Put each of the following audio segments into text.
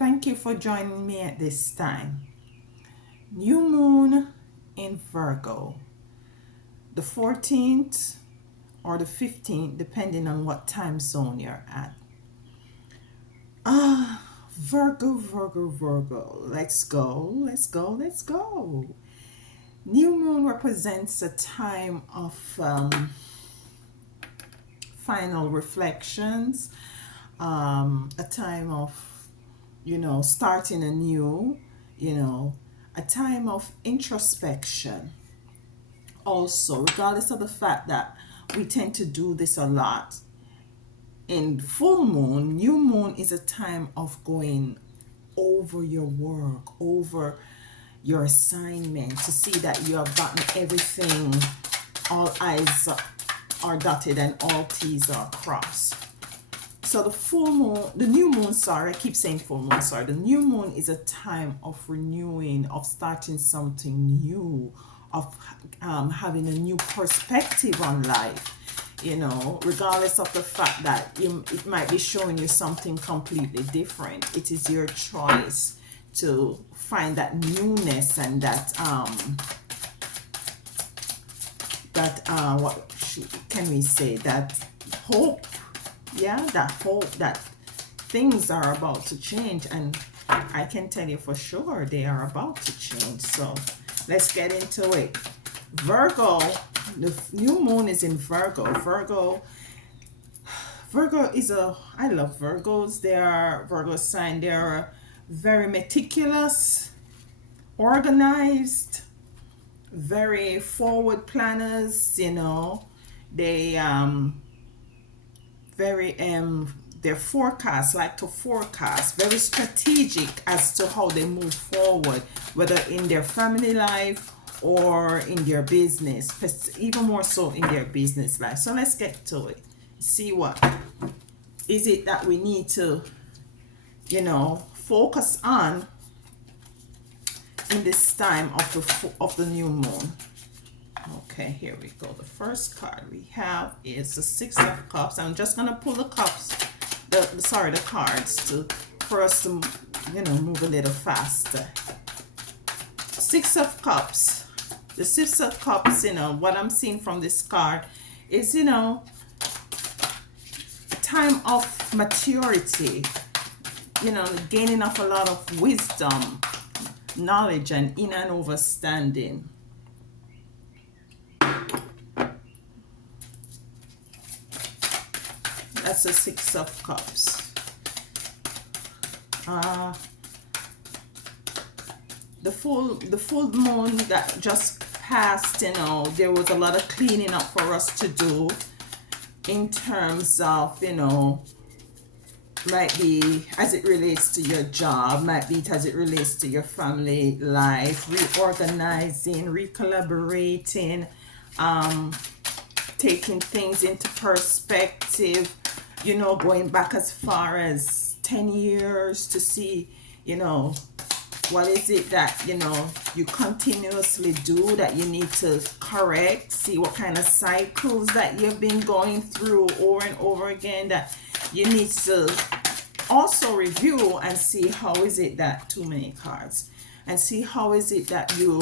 Thank you for joining me at this time. New moon in Virgo, the 14th or the 15th, depending on what time zone you're at. Virgo, Virgo, Virgo. Let's go, let's go, let's go. New moon represents a time of final reflections, a time of, starting anew, a time of introspection. Also, regardless of the fact that we tend to do this a lot, in full moon, new moon is a time of going over your work, over your assignment, to see that you have gotten everything, all I's are dotted and all T's are crossed. So the new moon, sorry, I keep saying full moon, sorry. The new moon is a time of renewing, of starting something new, of having a new perspective on life, regardless of the fact that it might be showing you something completely different. It is your choice to find that newness and what can we say, that hope, that hope that things are about to change. And I can tell you for sure they are about to change. So let's get into it. Virgo, the new moon is in Virgo. Virgo is I love Virgos. They are Virgo sign. They are very meticulous, organized, very forward planners, they very their forecast, like to forecast, very strategic as to how they move forward, whether in their family life or in their business, but even more so in their business life. So let's get to it. See what is it that we need to, focus on in this time of the new moon. Okay, here we go. The first card we have is the Six of Cups. I'm just gonna pull the cups, the cards for us to move a little faster. Six of Cups. The Six of Cups, what I'm seeing from this card is, a time of maturity, gaining of a lot of wisdom, knowledge, and inner understanding. That's the Six of Cups. The full moon that just passed, there was a lot of cleaning up for us to do in terms of, might be as it relates to your job, might be as it relates to your family life, reorganizing, recollaborating, taking things into perspective, going back as far as 10 years to see, what is it that, you continuously do that you need to correct, see what kind of cycles that you've been going through over and over again that you need to also review and see how is it that, too many cards, and see how is it that you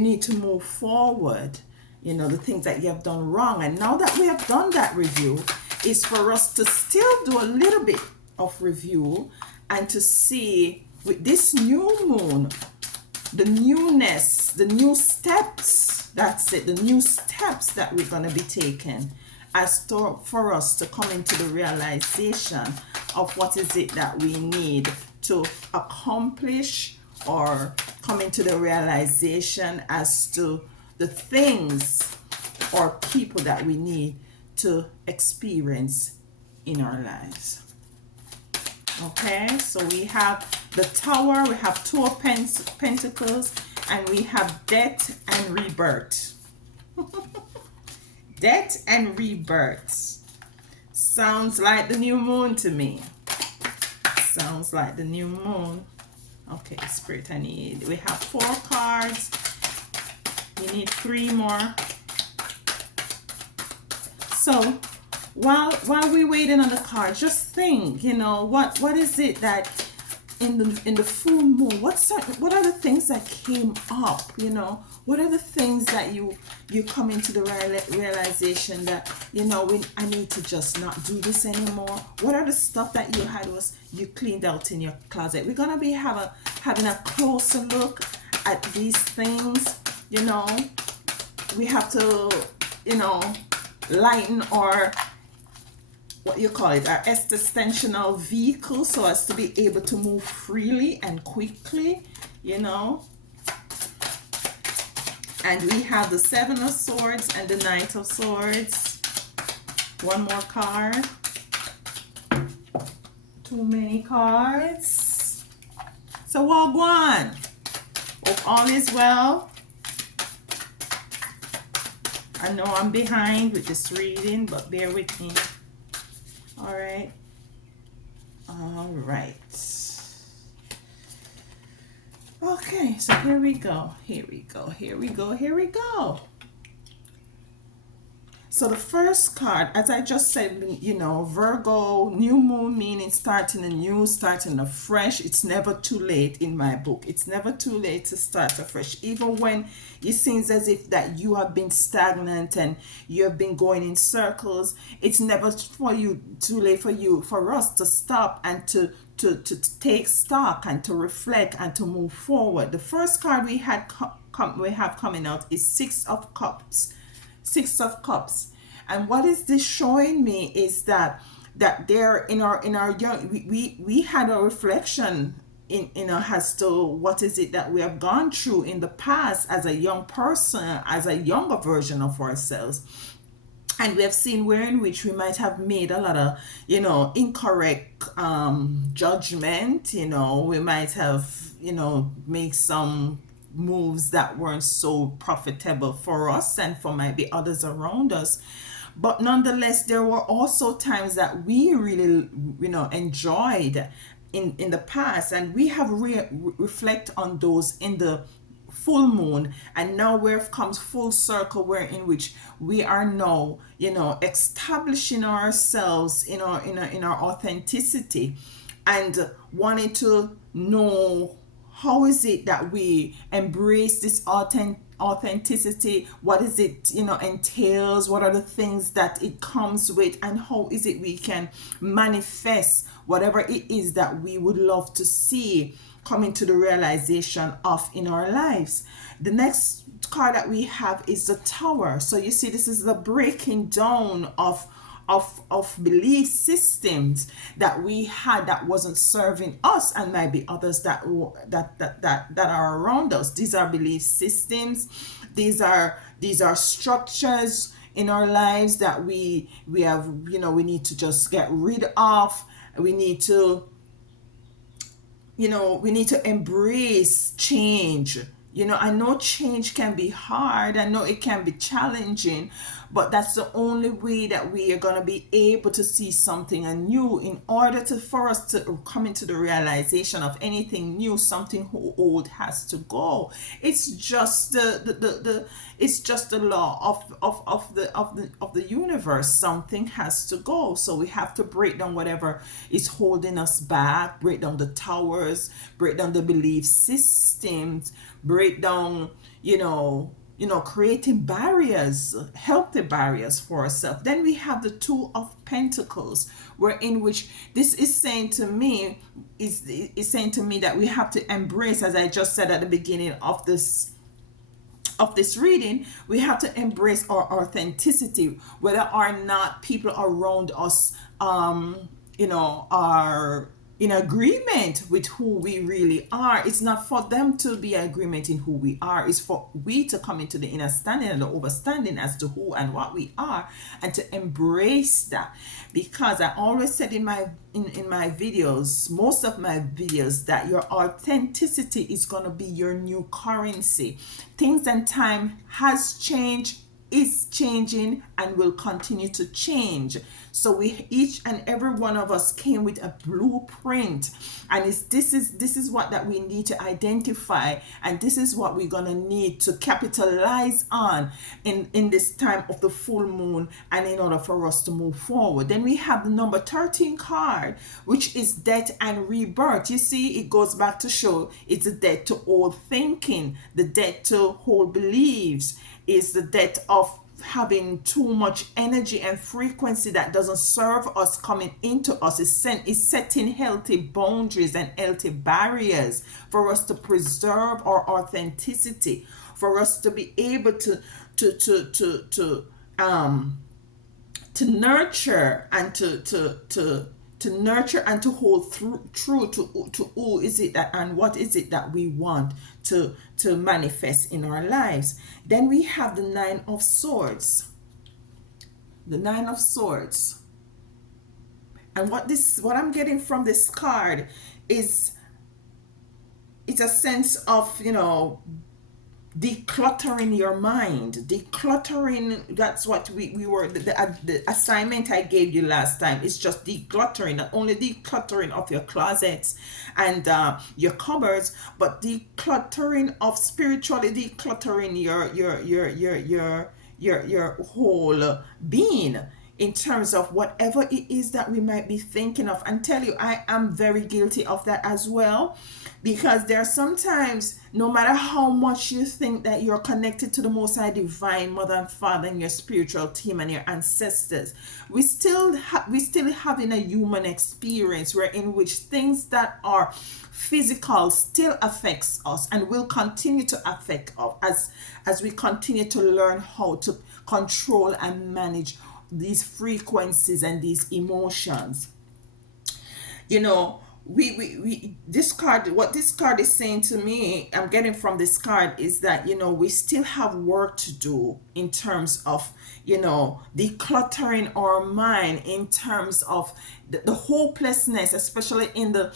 need to move forward, the things that you have done wrong. And now that we have done that review, is for us to still do a little bit of review and to see with this new moon, the newness, the new steps, that's it, the new steps that we're going to be taking for us to come into the realization of what is it that we need to accomplish, or come into the realization as to the things or people that we need to experience in our lives. Okay, so we have the Tower, we have Two of Pentacles, and we have Death and Rebirth. Death and Rebirth. Sounds like the new moon to me. Sounds like the new moon. Okay, Spirit, we have 4 cards. You need 3 more. So while we're waiting on the card, just think, you know, what is it that in the full moon, what are the things that came up, you know, what are the things that you come into the realization that, you know, I need to just not do this anymore. What are the stuff that you had was you cleaned out in your closet? We're gonna be having a closer look at these things. You know, we have to, you know, lighten our, what you call it, our existential vehicle, so as to be able to move freely and quickly, you know. And we have the Seven of Swords and the Knight of Swords. One more card. Too many cards. So well, one. Hope all is well. I know I'm behind with this reading, but bear with me. All right. All right. Okay, so here we go. Here we go. Here we go. Here we go. So the first card, as I just said, you know, Virgo, new moon meaning starting anew, starting afresh. It's never too late in my book. It's never too late to start afresh. Even when it seems as if that you have been stagnant and you have been going in circles, it's never too late for us to stop and to take stock and to reflect and to move forward. The first card we have coming out is Six of Cups. Six of Cups. And what is this showing me is that there in our young, we had a reflection in, you know, as to what is it that we have gone through in the past as a young person, as a younger version of ourselves. And we have seen where in which we might have made a lot of, you know, incorrect judgment. You know, we might have, you know, made some moves that weren't so profitable for us and for maybe others around us. But nonetheless, there were also times that we really, you know, enjoyed in the past, and we have reflect on those in the full moon. And now we've come full circle, where in which we are now, you know, establishing ourselves in our authenticity and wanting to know how is it that we embrace this authenticity. What is it, you know, entails? What are the things that it comes with, and how is it we can manifest whatever it is that we would love to see coming to the realization of in our lives. The next card that we have is the Tower. So you see, this is the breaking down of belief systems that we had that wasn't serving us, and maybe others that are around us. These are belief systems. These are structures in our lives that we have, you know, we need to just get rid of. We need to, you know, we need to embrace change. You know, I know change can be hard. I know it can be challenging, but that's the only way that we are going to be able to see something anew. In order for us to come into the realization of anything new, something old has to go. It's just it's just the law of the universe. Something has to go. So we have to break down whatever is holding us back, break down the towers, break down the belief systems, break down, creating barriers, healthy barriers for ourselves. Then we have the Two of Pentacles, where in which this is saying to me, is saying to me that we have to embrace, as I just said at the beginning of this reading, we have to embrace our authenticity, whether or not people around us are in agreement with who we really are. It's not for them to be in agreement in who we are. It's for we to come into the understanding and the understanding as to who and what we are, and to embrace that. Because I always said in my videos, most of my videos, that your authenticity is going to be your new currency. Things and time has changed, is changing, and will continue to change. So we each and every one of us came with a blueprint, and this is what that we need to identify, and this is what we're gonna need to capitalize on in this time of the full moon, and in order for us to move forward. Then we have the number 13 card, which is death and rebirth. You see, it goes back to show it's a death to old thinking, the death to old beliefs, is the death of having too much energy and frequency that doesn't serve us coming into us. Is setting healthy boundaries and healthy barriers for us to preserve our authenticity, for us to be able to nurture and to nurture and to hold true to who is it that and what is it that we want to manifest in our lives. Then we have the Nine of Swords. The Nine of Swords. And what I'm getting from this card is, it's a sense of, decluttering your mind, decluttering. That's what we were, the assignment I gave you last time. It's just decluttering, not only decluttering of your closets and your cupboards, but decluttering of spiritually, decluttering your whole being, in terms of whatever it is that we might be thinking of. And tell you, I am very guilty of that as well, because there are sometimes, no matter how much you think that you're connected to the Most High Divine Mother and Father and your spiritual team and your ancestors, we still having a human experience where in which things that are physical still affects us and will continue to affect us as we continue to learn how to control and manage these frequencies and these emotions. You know, we this card, what this card is saying to me, I'm getting from this card, is that, we still have work to do in terms of, decluttering our mind, in terms of the hopelessness, especially in the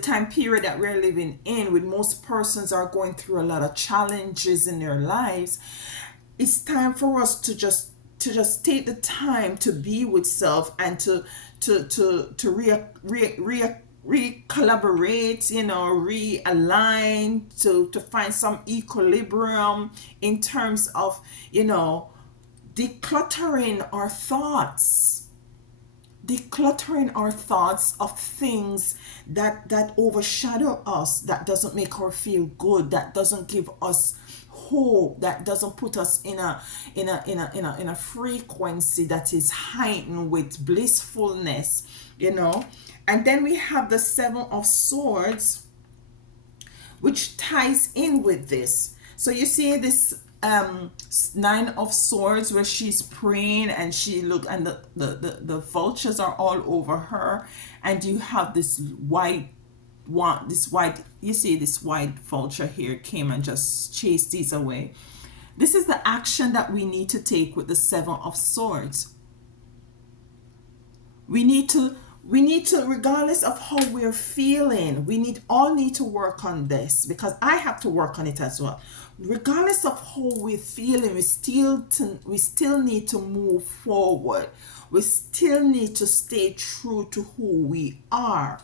time period that we're living in, with most persons are going through a lot of challenges in their lives. It's time for us to just take the time to be with self, and to collaborate, realign, to find some equilibrium in terms of, decluttering our thoughts, of things that overshadow us, that doesn't make us feel good, that doesn't give us hope, that doesn't put us in a frequency that is heightened with blissfulness. And then we have the Seven of Swords, which ties in with this. So you see this Nine of Swords, where she's praying and she look, and the vultures are all over her, and you have this white you see this white vulture here came and just chased these away. This is the action that we need to take with the Seven of Swords. We need to, regardless of how we're feeling, all need to work on this, because I have to work on it as well. Regardless of how we're feeling, we still need to move forward. We still need to stay true to who we are.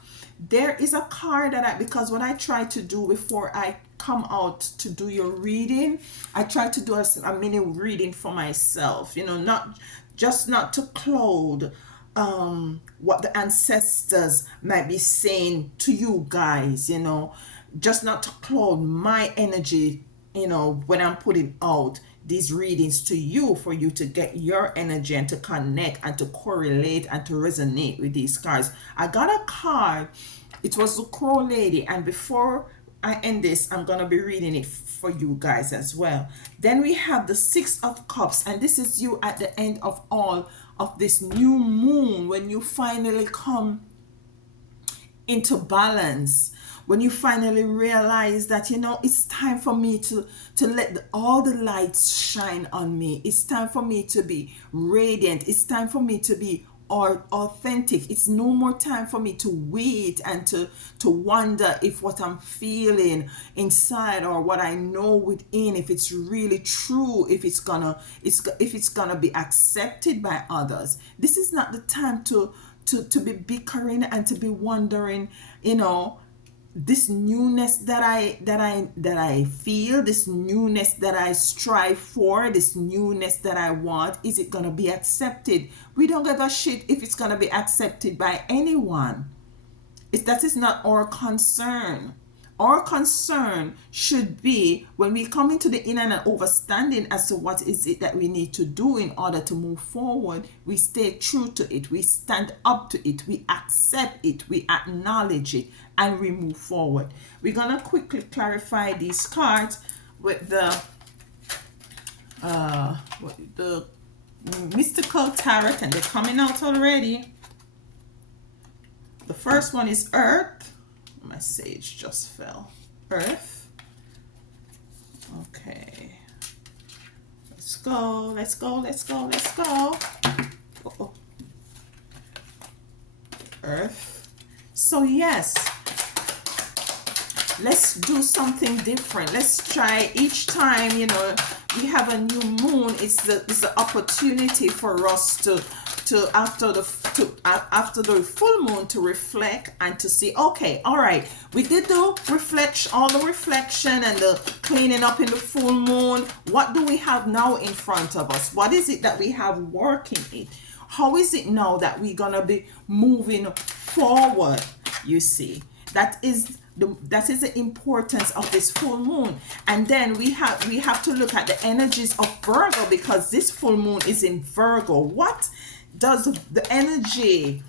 There is a card because what I try to do before I come out to do your reading, I try to do a mini reading for myself, not to cloud what the ancestors might be saying to you guys, just not to cloud my energy, when I'm putting out these readings to you, for you to get your energy and to connect and to correlate and to resonate with these cards. I got a card. It was the Crow Lady, and before I end this, I'm gonna be reading it for you guys as well. Then we have the Six of Cups, and this is you at the end of all of this new moon, when you finally come into balance, when you finally realize that, it's time for me to let all the lights shine on me. It's time for me to be radiant. It's time for me to be or authentic. It's no more time for me to wait and to wonder if what I'm feeling inside or what I know within, if it's really true, if it's gonna be accepted by others. This is not the time to be bickering and to be wondering, this newness that I feel, this newness that I strive for, this newness that I want, is it gonna be accepted? We don't give a shit if it's gonna be accepted by anyone. That is not our concern. Our concern should be, when we come into the inner and understanding as to what is it that we need to do in order to move forward, we stay true to it, we stand up to it, we accept it, we acknowledge it, and we move forward. We're going to quickly clarify these cards with the mystical tarot, and they're coming out already. The first one is Earth. My sage just fell. Earth. Okay. Let's go. Let's go. Let's go. Let's go. Uh-oh. Earth. So yes, let's do something different. Let's try each time, we have a new moon. It's the opportunity for us to after the full moon to reflect and to see, okay, all right, we did the all the reflection and the cleaning up in the full moon. What do we have now in front of us? What is it that we have working it? How is it now that we're gonna be moving forward? You see, that is the importance of this full moon. And then we have to look at the energies of Virgo, because this full moon is in Virgo. What does the energy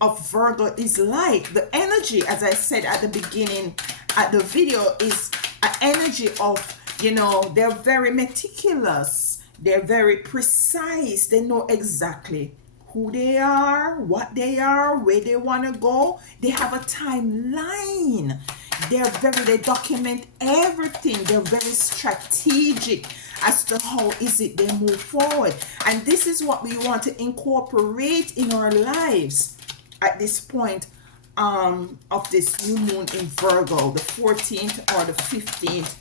of Virgo is like? The energy, as I said at the beginning at the video, is an energy of, they're very meticulous, they're very precise, they know exactly who they are, what they are, where they want to go. They have a timeline. They document everything. They're very strategic as to how is it they move forward. And this is what we want to incorporate in our lives at this point of this new moon in Virgo, the 14th or the 15th,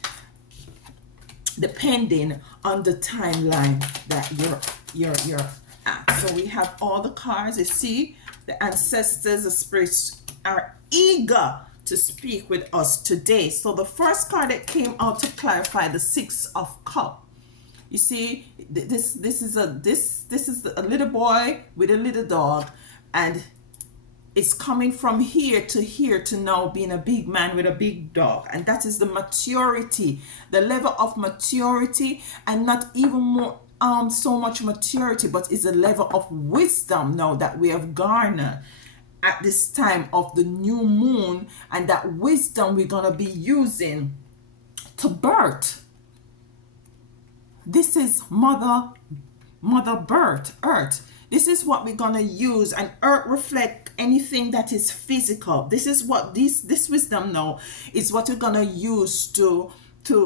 depending on the timeline that you're at. So we have all the cards. You see, the ancestors, the spirits are eager to speak with us today. So the first card that came out to clarify, the Six of Cups. You see, this is a little boy with a little dog, and it's coming from here to now being a big man with a big dog. And that is the maturity, the level of maturity, and not even more so much maturity, but it's a level of wisdom now that we have garnered at this time of the new moon. And that wisdom we're going to be using to birth. This is mother birth, earth. This is what we're going to use, and earth reflect anything that is physical. This is what this wisdom now is what we're going to use to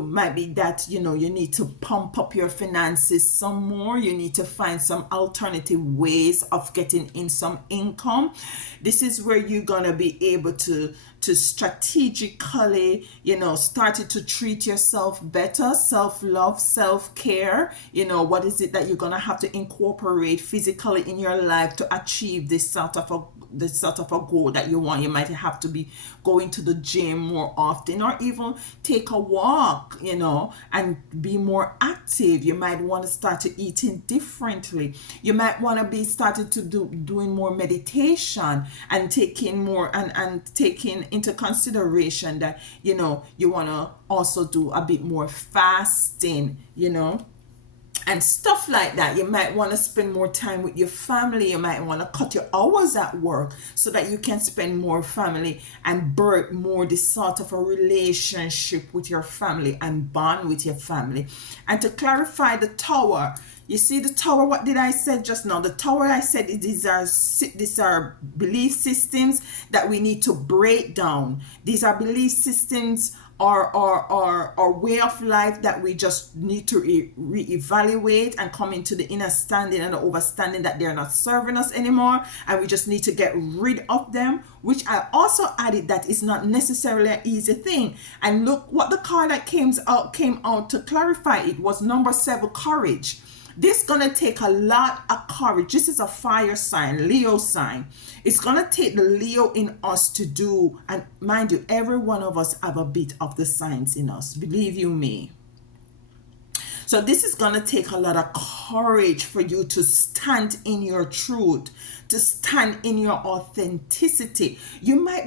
maybe that, you need to pump up your finances some more. You need to find some alternative ways of getting in some income. This is where you're going to be able to strategically, started to treat yourself better, self-love, self-care. What is it that you're going to have to incorporate physically in your life to achieve this sort of a goal that you want? You might have to be going to the gym more often, or even take a walk, and be more active. You might want to start to eating differently. You might want to be started to doing more meditation and taking more and taking into consideration that, you want to also do a bit more fasting, and stuff like that. You might want to spend more time with your family. You might want to cut your hours at work so that you can spend more family and birth more this sort of a relationship with your family and bond with your family. And to clarify the Tower, You see the tower, what did I say just now? The tower, I said these are belief systems that we need to break down. These are belief systems or way of life that we just need to reevaluate and come into the understanding and the understanding that they're not serving us anymore, and we just need to get rid of them, which I also added that is not necessarily an easy thing. And look what the card that came out to clarify it was number 7, courage. This gonna take a lot of courage. This is a fire sign, Leo sign. It's gonna take the Leo in us to do, and mind you, every one of us have a bit of the signs in us, believe you me. So this is going to take a lot of courage for you to stand in your truth, to stand in your authenticity. You might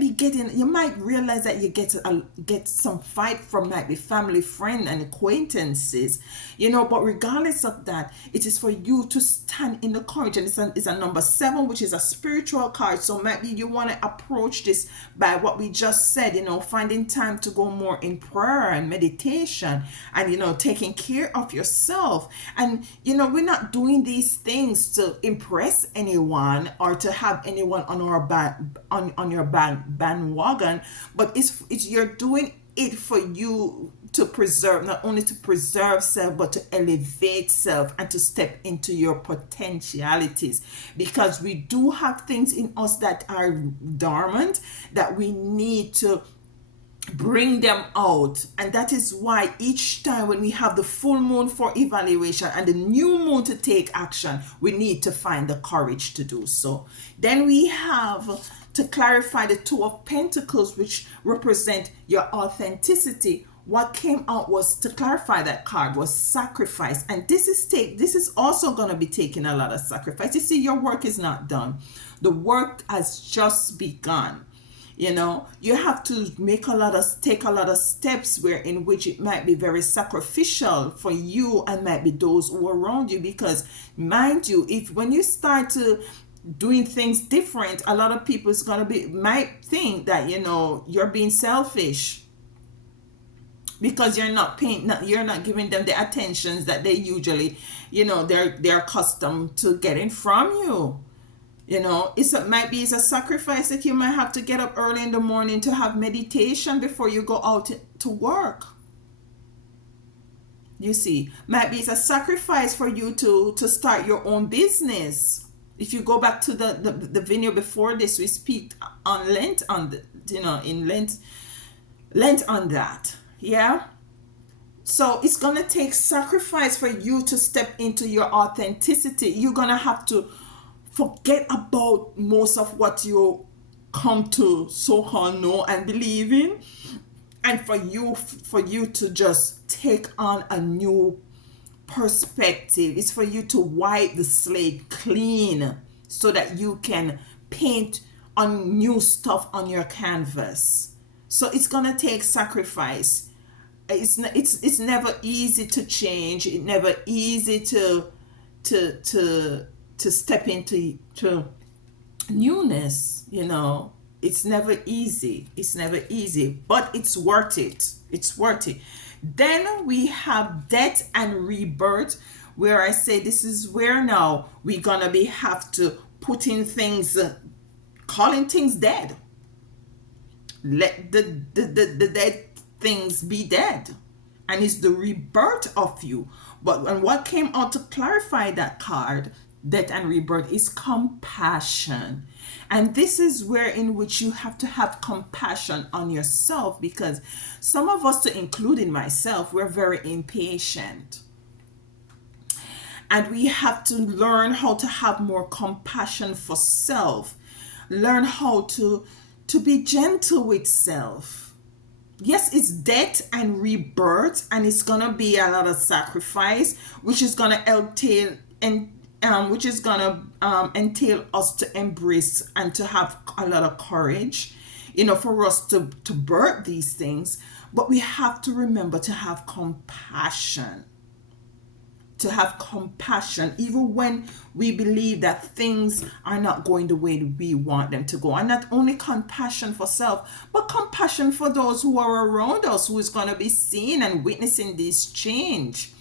realize that you get some fight from maybe family, friend, and acquaintances, but regardless of that, it is for you to stand in the courage. And it's a number 7, which is a spiritual card. So maybe you want to approach this by what we just said, finding time to go more in prayer and meditation, and taking care of yourself. And we're not doing these things to impress anyone or to have anyone on our on your bandwagon, but it's you're doing it for you to preserve, not only to preserve self, but to elevate self and to step into your potentialities, because we do have things in us that are dormant that we need to bring them out. And that is why each time when we have the full moon for evaluation and the new moon to take action, we need to find the courage to do so. Then we have to clarify the 2 of Pentacles, which represent your authenticity. What came out was to clarify that card was sacrifice, and this is also going to be taking a lot of sacrifice. You see, your work is not done. The work has just begun. You have to take a lot of steps where in which it might be very sacrificial for you and might be those who are around you, because mind you, if when you start to doing things different, a lot of people might think that you're being selfish, because you're not giving them the attentions that they usually they're accustomed to getting from you. It's a sacrifice that you might have to get up early in the morning to have meditation before you go out to work. You see, maybe it's a sacrifice for you to start your own business. If you go back to the video before this, we speak on Lent in Lent on that. Yeah. So it's gonna take sacrifice for you to step into your authenticity. You're gonna have to forget about most of what you come to so-called know and believe in, and for you to just take on a new perspective. It's for you to wipe the slate clean so that you can paint on new stuff on your canvas. So it's gonna take sacrifice. It's never easy to change. It's never easy to step into newness. It's never easy, but it's worth it. Then we have death and rebirth, where I say this is where now we're gonna have to put in things, calling things dead. Let the dead things be dead, and it's the rebirth of you. And what came out to clarify that card, death and rebirth, is compassion. And this is where in which you have to have compassion on yourself, because some of us, to including myself, we're very impatient, and we have to learn how to have more compassion for self, learn how to be gentle with self. Yes, it's death and rebirth, and it's gonna be a lot of sacrifice, which is gonna entail entail us to embrace and to have a lot of courage, for us to birth these things. But we have to remember to have compassion. Even when we believe that things are not going the way we want them to go. And not only compassion for self, but compassion for those who are around us, who is going to be seeing and witnessing this change.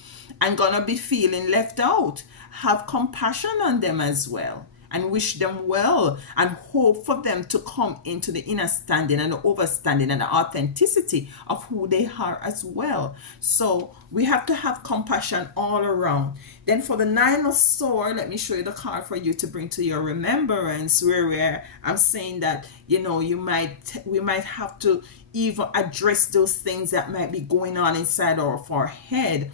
and gonna be feeling left out. Have compassion on them as well, and wish them well, and hope for them to come into the inner standing and the overstanding and the authenticity of who they are as well. So we have to have compassion all around. Then for the Nine of Swords, let me show you the card for you to bring to your remembrance, where I'm saying that, you know, we might have to even address those things that might be going on inside of our head,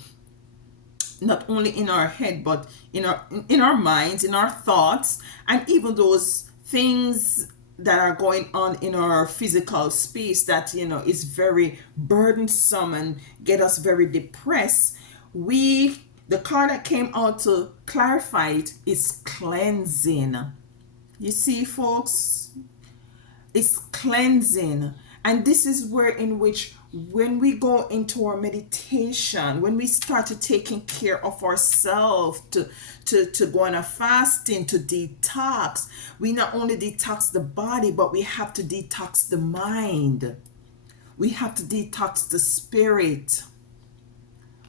not only in our head, but in our minds, in our thoughts, and even those things that are going on in our physical space that, you know, is very burdensome and get us very depressed. The card that came out to clarify it is cleansing. You see, folks, it's cleansing. And this is where in which, when we go into our meditation, when we start to taking care of ourselves, to go on a fasting, to detox, we not only detox the body, but we have to detox the mind. We have to detox the spirit.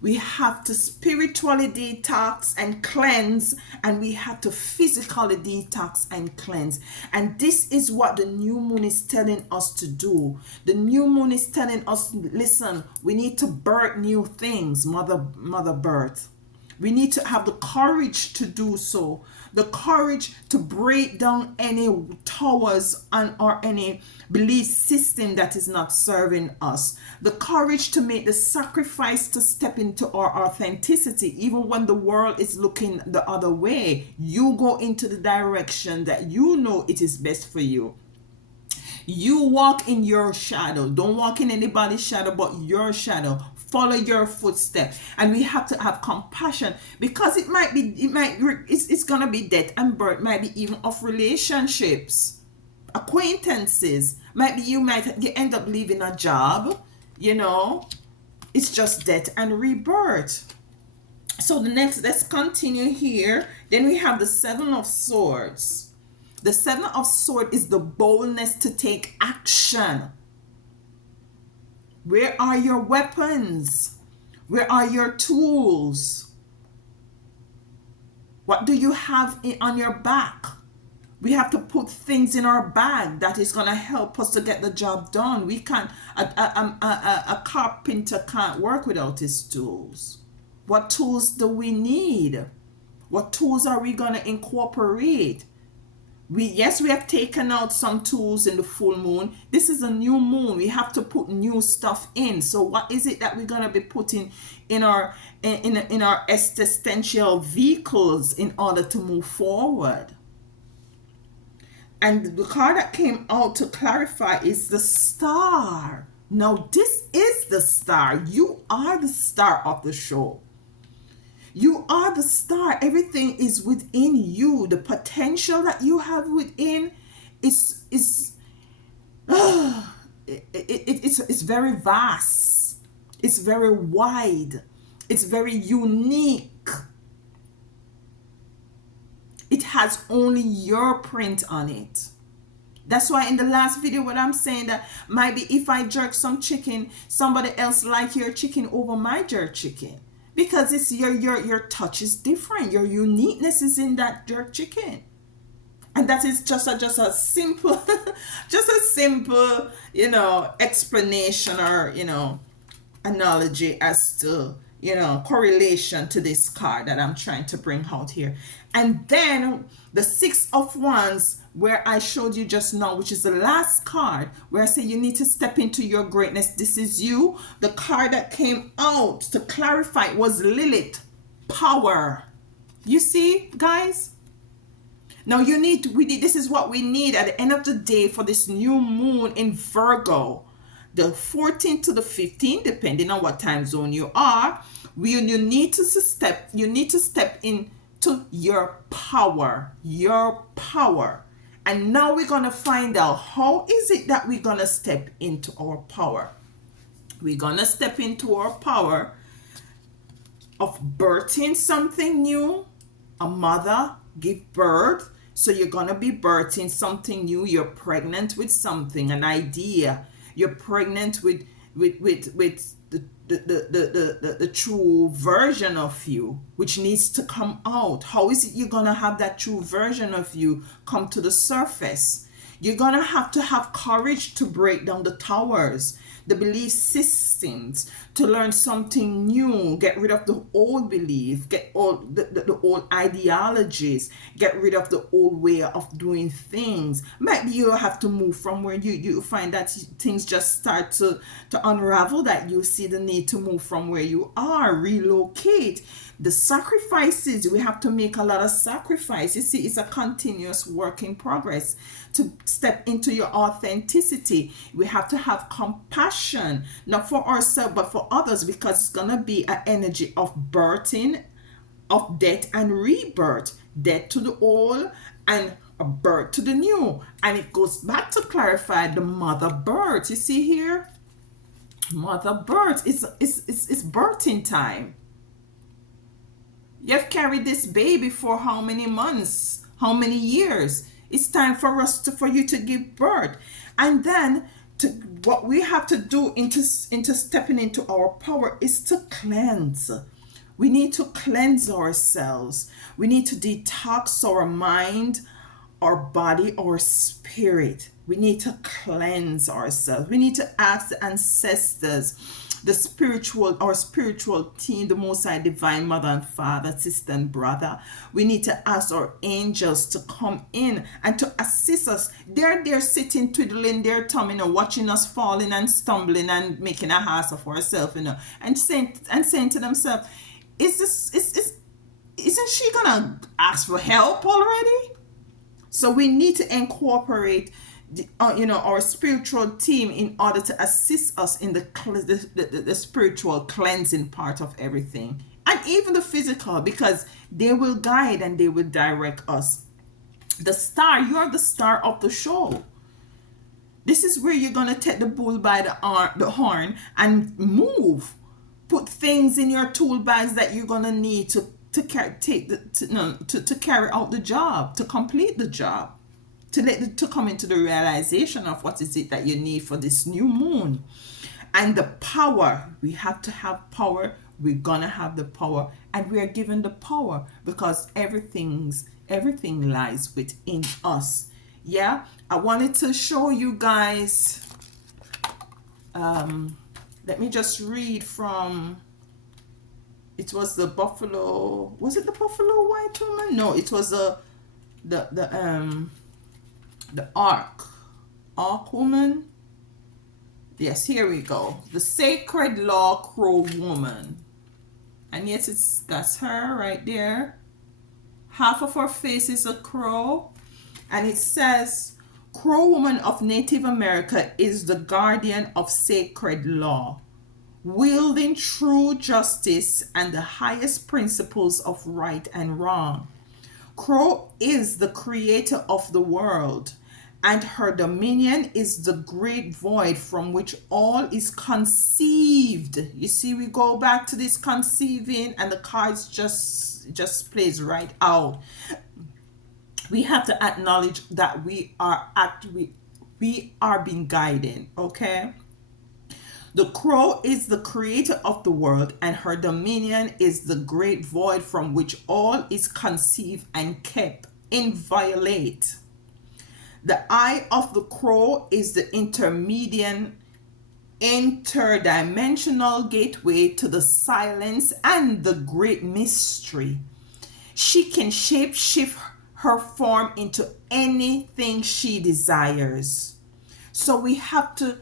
We have to spiritually detox and cleanse, and we have to physically detox and cleanse. And this is what the new moon is telling us to do. The new moon is telling us, listen, we need to birth new things, mother birth. We need to have the courage to do so, the courage to break down any towers or any belief system that is not serving us, the courage to make the sacrifice to step into our authenticity. Even when the world is looking the other way, you go into the direction that you know it is best for you. You walk in your shadow. Don't walk in anybody's shadow but your shadow. Follow your footsteps. And we have to have compassion, because it's gonna be death and birth, might be even of relationships, acquaintances, you end up leaving a job, you know. It's just death and rebirth. So let's continue here. Then we have the Seven of Swords. The Seven of Swords is the boldness to take action. Where are your weapons? Where are your tools? What do you have on your back? We have to put things in our bag that is going to help us to get the job done. We can't, a carpenter can't work without his tools. What tools do we need? What tools are we going to incorporate? We have taken out some tools in the full moon. This is a new moon. We have to put new stuff in. So what is it that we're going to be putting in our existential vehicles in order to move forward? And the card that came out to clarify is the Star. Now this is the star. You are the star of the show. You are the star. Everything is within you. The potential that you have within is it's very vast. It's very wide. It's very unique. It has only your print on it. That's why in the last video what I'm saying, that maybe if I jerk some chicken, somebody else like your chicken over my jerk chicken. Because it's your touch is different. Your uniqueness is in that jerk chicken. And that is just a simple, explanation or, analogy as to, correlation to this card that I'm trying to bring out here. And then the Six of Wands, where I showed you just now, which is the last card, where I say you need to step into your greatness. This is you. The card that came out to clarify was Lilith, power. You see, guys? Now this is what we need at the end of the day for this new moon in Virgo. The 14th to the 15th, depending on what time zone you are, you need to step into your power. And now we're going to find out, how is it that we're going to step into our power? We're going to step into our power of birthing something new. A mother give birth. So you're going to be birthing something new. You're pregnant with something, an idea. You're pregnant with the true version of you, which needs to come out. How is it you're gonna have that true version of you come to the surface? You're gonna have to have courage to break down the towers, the belief systems, to learn something new, get rid of the old belief, get all the old ideologies, get rid of the old way of doing things. Maybe you have to move from where you find that things just start to unravel, that you see the need to move from where you are, relocate. The sacrifices, we have to make a lot of sacrifice. You see, it's a continuous work in progress to step into your authenticity. We have to have compassion, not for ourselves but for others, because it's gonna be an energy of birthing, of death and rebirth, death to the old and a birth to the new. And it goes back to clarify the mother birth. You see here, mother birth, it's birthing time. You've carried this baby for how many months? How many years? It's time for for you to give birth. And then what we have to do into stepping into our power is to cleanse. We need to cleanse ourselves. We need to detox our mind, our body, our spirit. We need to cleanse ourselves. We need to ask the ancestors, our spiritual team, the Most High Divine Mother and Father, sister and brother. We need to ask our angels to come in and to assist us. They're there sitting, twiddling their thumb, watching us falling and stumbling and making a ass of ourselves, and saying to themselves, isn't she gonna ask for help already? So we need to incorporate our spiritual team in order to assist us in the spiritual cleansing part of everything, and even the physical, because they will guide and they will direct us. The star, you're the star of the show. This is where you're going to take the bull by the horn and move. Put things in your tool bags that you're going to need to carry out the job, to complete the job, to come into the realization of what is it that you need for this new moon. And the power, we have to have power. We're gonna have the power, and we are given the power because everything lies within us. Yeah, I wanted to show you guys, let me just read from, it was the buffalo, was it the buffalo white woman? No, it was the ark woman. Yes, here we go. The sacred law crow woman. And yes, that's her right there. Half of her face is a crow. And it says, Crow woman of Native America is the guardian of sacred law, wielding true justice and the highest principles of right and wrong. Crow is the creator of the world, and her dominion is the great void from which all is conceived. You see, we go back to this conceiving, and the cards just plays right out. We have to acknowledge that we are being guided, okay? The crow is the creator of the world, and her dominion is the great void from which all is conceived and kept inviolate. The eye of the crow is the interdimensional gateway to the silence and the great mystery. She can shape-shift her form into anything she desires. So we have to,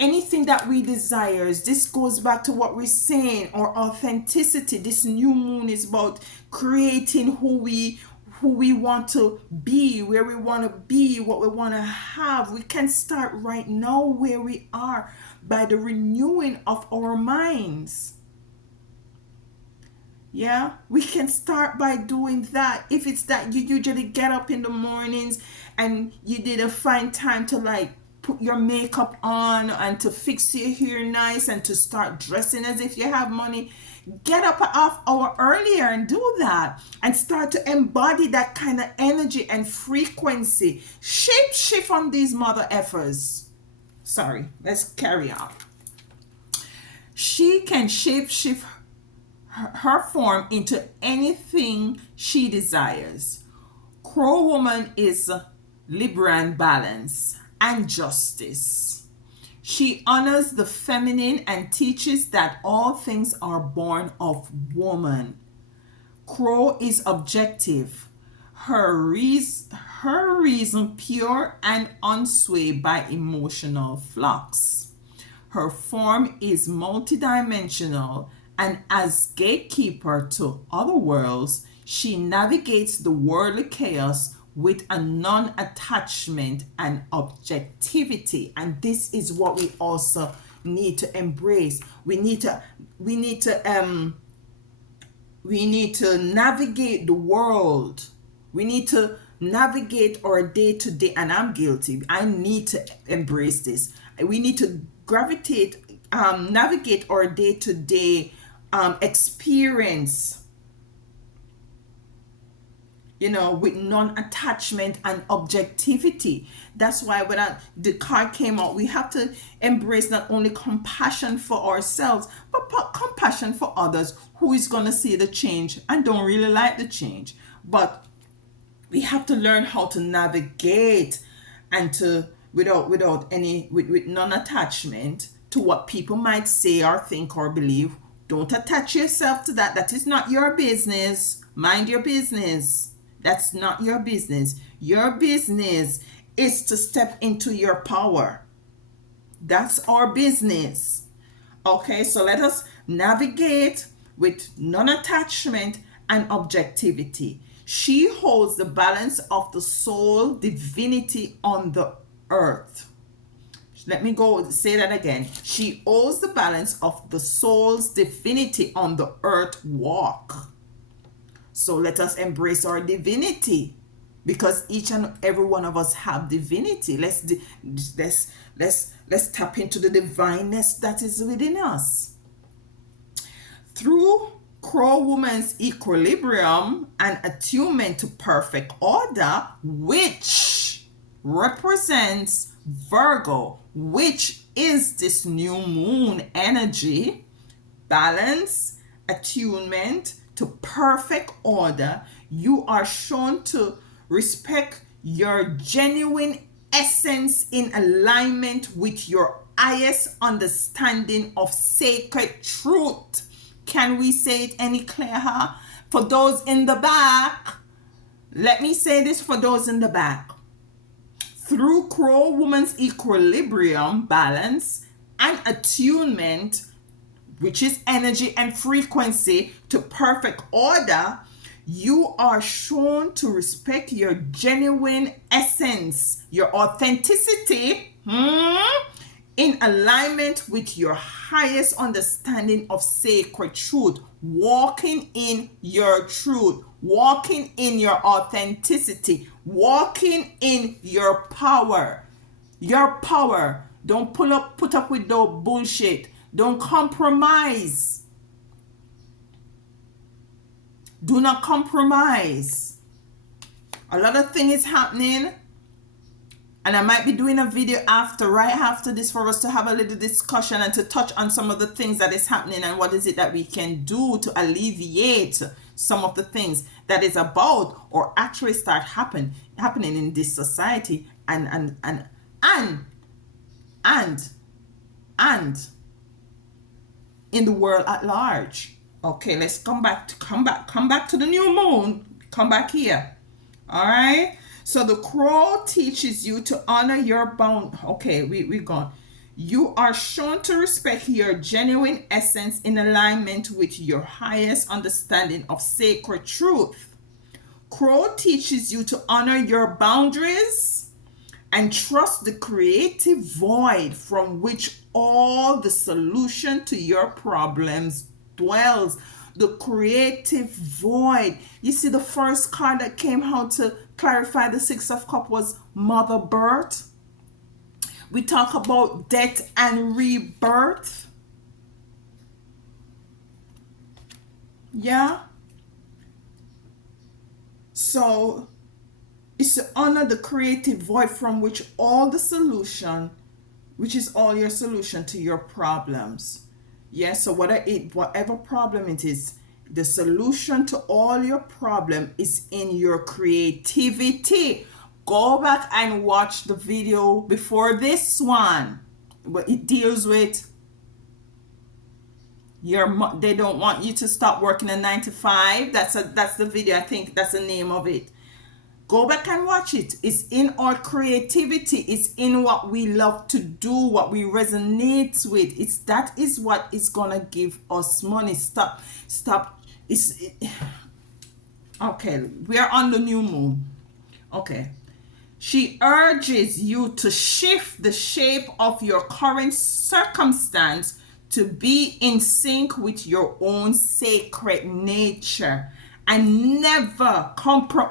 anything that we desire, this goes back to what we're saying, our authenticity. This new moon is about creating who we want to be, where we want to be, what we want to have. We can start right now where we are by the renewing of our minds. Yeah, we can start by doing that. If it's that you usually get up in the mornings and you didn't find time to put your makeup on and to fix your hair nice and to start dressing as if you have money, get up a half hour earlier and do that and start to embody that kind of energy and frequency. Shape shift on these mother effers. Sorry, let's carry on. She can shapeshift her form into anything she desires. Crow woman is Libran balance and justice. She honors the feminine and teaches that all things are born of woman. Crow is objective. Her reason pure and unswayed by emotional flux. Her form is multidimensional, and as gatekeeper to other worlds, she navigates the worldly chaos with a non-attachment and objectivity. And this is what we also need to embrace. We need to navigate the world. We need to navigate our day to day, and I'm guilty. I need to embrace this. We need to navigate our day to day experience, with non-attachment and objectivity. That's why when the card came out, we have to embrace not only compassion for ourselves, but compassion for others who is going to see the change and don't really like the change. But we have to learn how to navigate and to without any with non-attachment to what people might say or think or believe. Don't attach yourself to that. That is not your business. Mind your business. That's not your business. Your business is to step into your power. That's our business. Okay, so let us navigate with non-attachment and objectivity. She holds the balance of the soul divinity on the earth. Let me go say that again. She holds the balance of the soul's divinity on the earth walk. So let us embrace our divinity, because each and every one of us have divinity. Let's tap into the divineness that is within us. Through Crow woman's equilibrium and attunement to perfect order, which represents Virgo, which is this new moon energy, balance, attunement to perfect order, you are shown to respect your genuine essence in alignment with your highest understanding of sacred truth. Can we say it any clearer? For those in the back, let me say this for those in the back. Through Crow woman's equilibrium, balance, and attunement, which is energy and frequency, to perfect order, you are shown to respect your genuine essence, your authenticity, in alignment with your highest understanding of sacred truth, walking in your truth, walking in your authenticity, walking in your power. Your power. Don't put up with no bullshit. Don't compromise. Do not compromise. A lot of things is happening, and I might be doing a video right after this, for us to have a little discussion and to touch on some of the things that is happening and what is it that we can do to alleviate some of the things that is about or actually start happening in this society and in the world at large. Okay, let's come back to the new moon. Come back here. All right. So the crow teaches you to honor your bound. Okay, we're gone. You are shown to respect your genuine essence in alignment with your highest understanding of sacred truth. Crow teaches you to honor your boundaries and trust the creative void from which all the solution to your problems dwells. The creative void. You see, the first card that came out to clarify the Six of Cups was Mother Birth. We talk about death and rebirth. Yeah. So it's to honor the creative void from which all the solution, which is all your solution to your problems. Yes, so whatever problem it is, the solution to all your problem is in your creativity. Go back and watch the video before this one. But it deals with they don't want you to stop working a 9 to 5. That's the video. I think that's the name of it. Go back and watch it. It's in our creativity. It's in what we love to do, what we resonate with. That is what is gonna give us money. Stop. Okay. We are on the new moon. Okay. She urges you to shift the shape of your current circumstance to be in sync with your own sacred nature, and never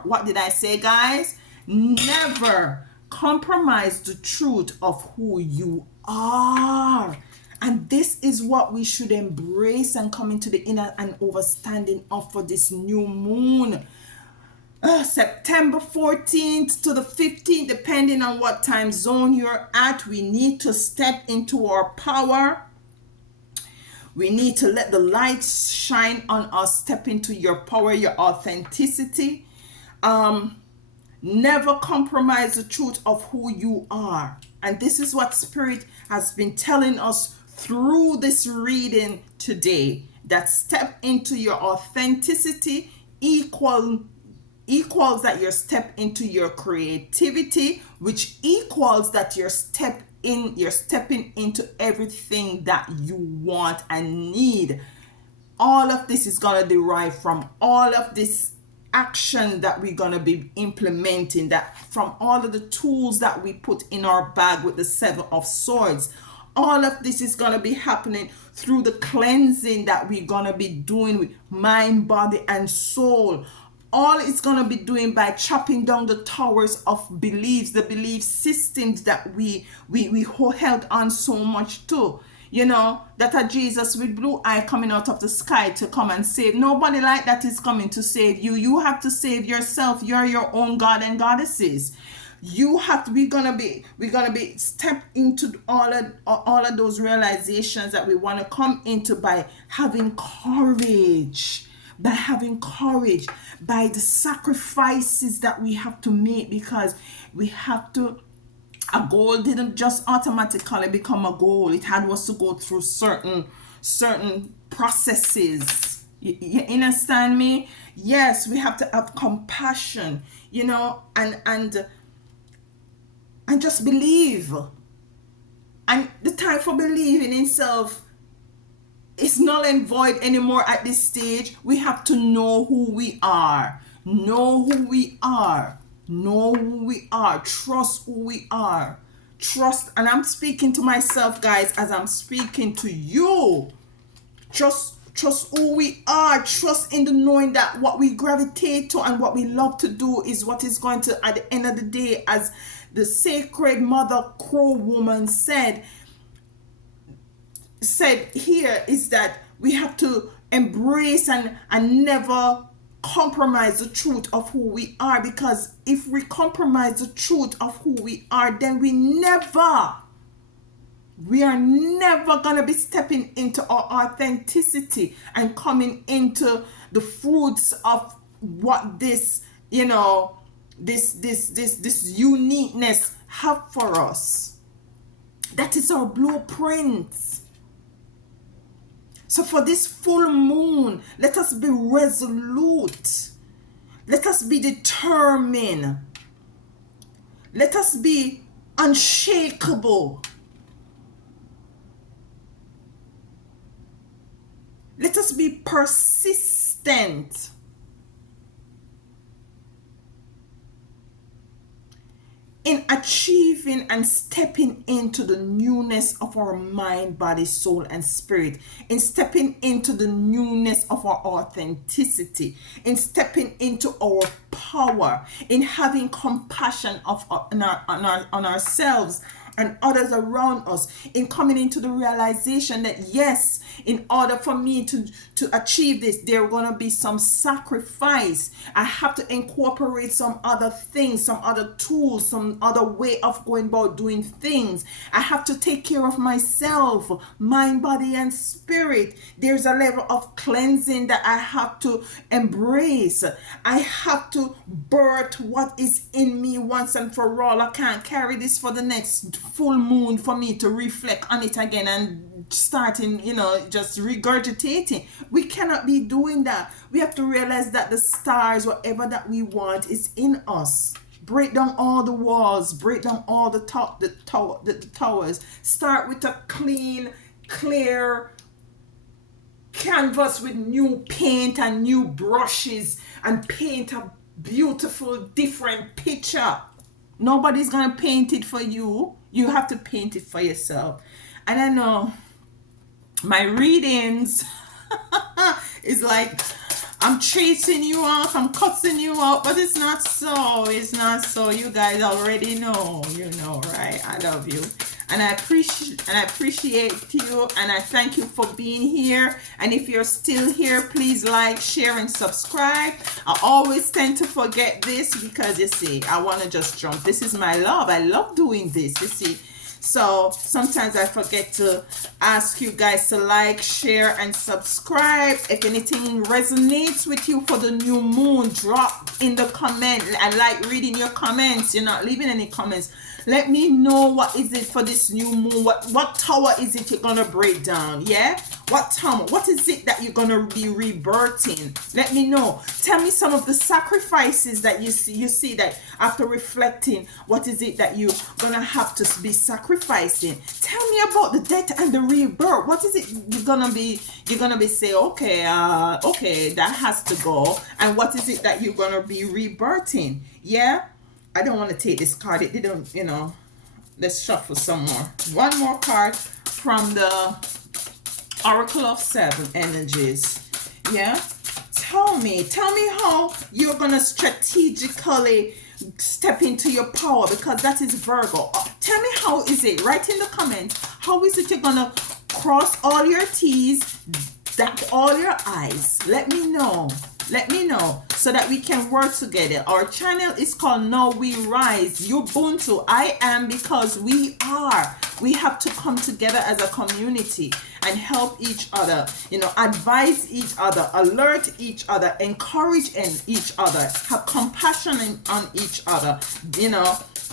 what did I say, guys? Never compromise the truth of who you are. And this is what we should embrace and come into the inner and understanding of for this new moon. September 14th to the 15th, depending on what time zone you're at, we need to step into our power. We need to let the light shine on us. Step into your power, your authenticity. Never compromise the truth of who you are. And this is what Spirit has been telling us through this reading today. That step into your authenticity equals that you step into your creativity, which equals that you're stepping into everything that you want and need. All of this is going to derive from all of this action that we're going to be implementing, that from all of the tools that we put in our bag with the 7 of Swords. All of this is going to be happening through the cleansing that we're going to be doing with mind, body, and soul. All it's going to be doing by chopping down the towers of beliefs, the belief systems that we held on so much to. You know, that a Jesus with blue eye coming out of the sky to come and save. Nobody like that is coming to save you. You have to save yourself. You're your own God and goddesses. You have to, we're gonna be step into all of those realizations that we want to come into by having courage. By the sacrifices that we have to make, because we have to. A goal didn't just automatically become a goal. It had was to go through certain processes. You understand me? Yes, we have to have compassion, you know, and just believe. And the time for believing in self, it's null and void anymore at this stage. We have to know who we are. Know who we are. Know who we are. Trust who we are. Trust, and I'm speaking to myself, guys, as I'm speaking to you. Trust who we are. Trust in the knowing that what we gravitate to and what we love to do is what is going to, at the end of the day, as the sacred Mother Crow woman said here, is that we have to embrace and never compromise the truth of who we are, because if we compromise the truth of who we are, then we are never gonna be stepping into our authenticity and coming into the fruits of what this, you know, this uniqueness have for us. That is our blueprint. So for this full moon, let us be resolute. Let us be determined. Let us be unshakable. Let us be persistent. In achieving and stepping into the newness of our mind, body, soul, and spirit, in stepping into the newness of our authenticity, in stepping into our power, in having compassion on ourselves and others around us in coming into the realization that yes, in order for me to achieve this, there are going to be some sacrifice. I have to incorporate some other things, some other tools, some other way of going about doing things. I have to take care of myself, mind, body, and spirit. There's a level of cleansing that I have to embrace. I have to birth what is in me once and for all. I can't carry this for the next full moon for me to reflect on it again and starting, just regurgitating. We cannot be doing that. We have to realize that the stars, whatever that we want, is in us. Break down all the walls, break down all the towers. Start with a clean, clear canvas with new paint and new brushes and paint a beautiful different picture. Nobody's gonna paint it for you. You have to paint it for yourself. And I know my readings is like I'm chasing you off, I'm cussing you out, but it's not so. It's not so. You guys already know, right? I love you. And I appreciate you, and I thank you for being here. And if you're still here, please like, share, and subscribe. I always tend to forget this because you see, I want to just jump. This is my love. I love doing this, you see. So sometimes I forget to ask you guys to like, share, and subscribe. If anything resonates with you for the new moon, drop in the comment. I like reading your comments. You're not leaving any comments. Let me know what is it for this new moon. What tower is it you're gonna break down? Yeah, what tower? What is it that you're gonna be rebirthing? Let me know. Tell me some of the sacrifices that you see that after reflecting, what is it that you're gonna have to be sacrificing? Tell me about the death and the rebirth. What is it you're gonna be say, okay, that has to go. And what is it that you're gonna be rebirthing? Yeah, I don't want to take this card. It didn't, let's shuffle some more. One more card from the Oracle of Seven Energies. Yeah, tell me how you're gonna strategically step into your power, because that is Virgo. Tell me how is it. Write in the comments, how is it you're gonna cross all your T's, dot all your I's. Let me know so that we can work together. Our channel is called Now We Rise Ubuntu. I am because we are. We have to come together as a community and help each other, advise each other, alert each other, encourage each other, have compassion on each other,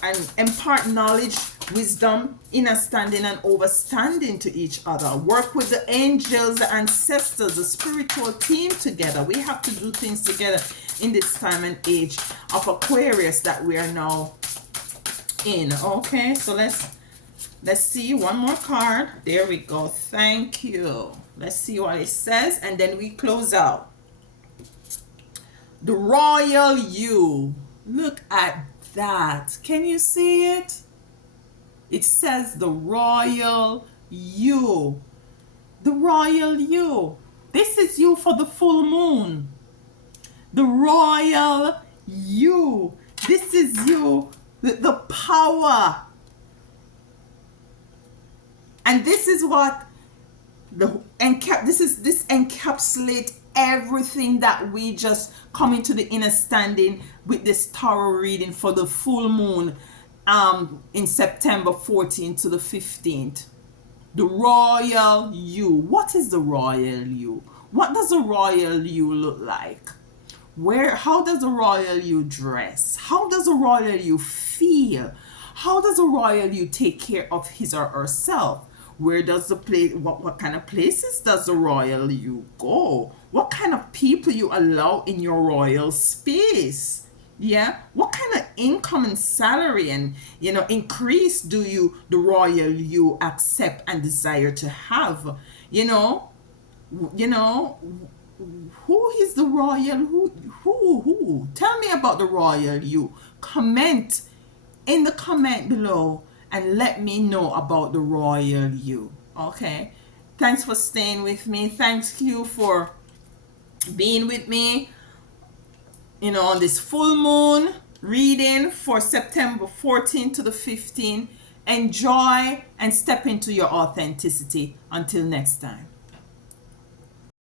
and impart knowledge, wisdom, understanding, and overstanding to each other. Work with the angels, the ancestors, the spiritual team together. We have to do things together in this time and age of Aquarius that we are now in. Okay, so let's see one more card. There we go. Thank you. Let's see what it says, and then we close out. The Royal You. Look at that. Can you see it? It says the Royal You. The Royal You. This is you for the full moon. The Royal You. This is you with the power. And this is what this encapsulates everything that we just come into the understanding with this tarot reading for the full moon in September 14th to the 15th. The Royal You. What is the Royal You? What does a Royal You look like? How does a Royal You dress? How does a Royal You feel? How does a Royal You take care of his or herself? Where does the place, what kind of places does the Royal You go? What kind of people you allow in your royal space? Yeah, what kind of income and salary and increase do the Royal You accept and desire to have? Who is the Royal who? Tell me about the Royal You. Comment in the comment below and let me know about the Royal You. Okay, thanks for staying with me. Thank you for being with me on this full moon reading for September 14th to the 15th. Enjoy and step into your authenticity. Until next time.